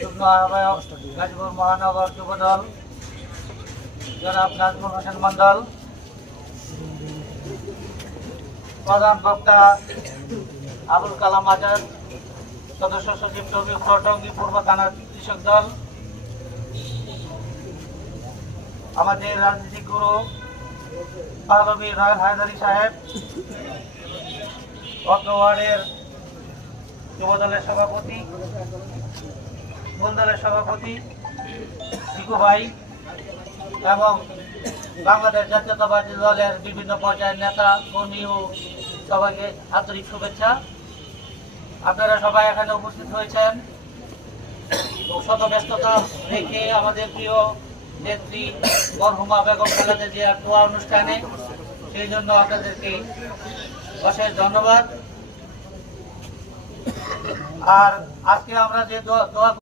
যুগ্ম আহ্বায়ক গাজীপুর মহানগর যুবদল জনাব নাজমুল হোসেন মন্ডল, প্রধান বক্তা আবুল কালাম আজাদ, সদস্য সচিব টঙ্গী পূর্ব থানার কৃষক দল, আমাদের রাজনীতিক গুরু পাহলবী রয়্যাল হায়দারি সাহেব, অগ্রওয়ার্ডের যুবদলের সভাপতি, মূলদলের সভাপতি জিকু ভাই এবং বাংলাদেশ জাতীয়তাবাদী দলের বিভিন্ন পর্যায়ের নেতা কর্মী ও সবাইকে আন্তরিক শুভেচ্ছা। আপনারা সবাই এখানে উপস্থিত হয়েছেন শত ব্যস্ততা রেখে আমাদের প্রিয় নেত্রী মরহুমা বেগম খালেদা জিয়ার দোয়া অনুষ্ঠানে, সেই জন্য আপনাদেরকে অশেষ ধন্যবাদ। আর আজকে আমরা যে দোয়া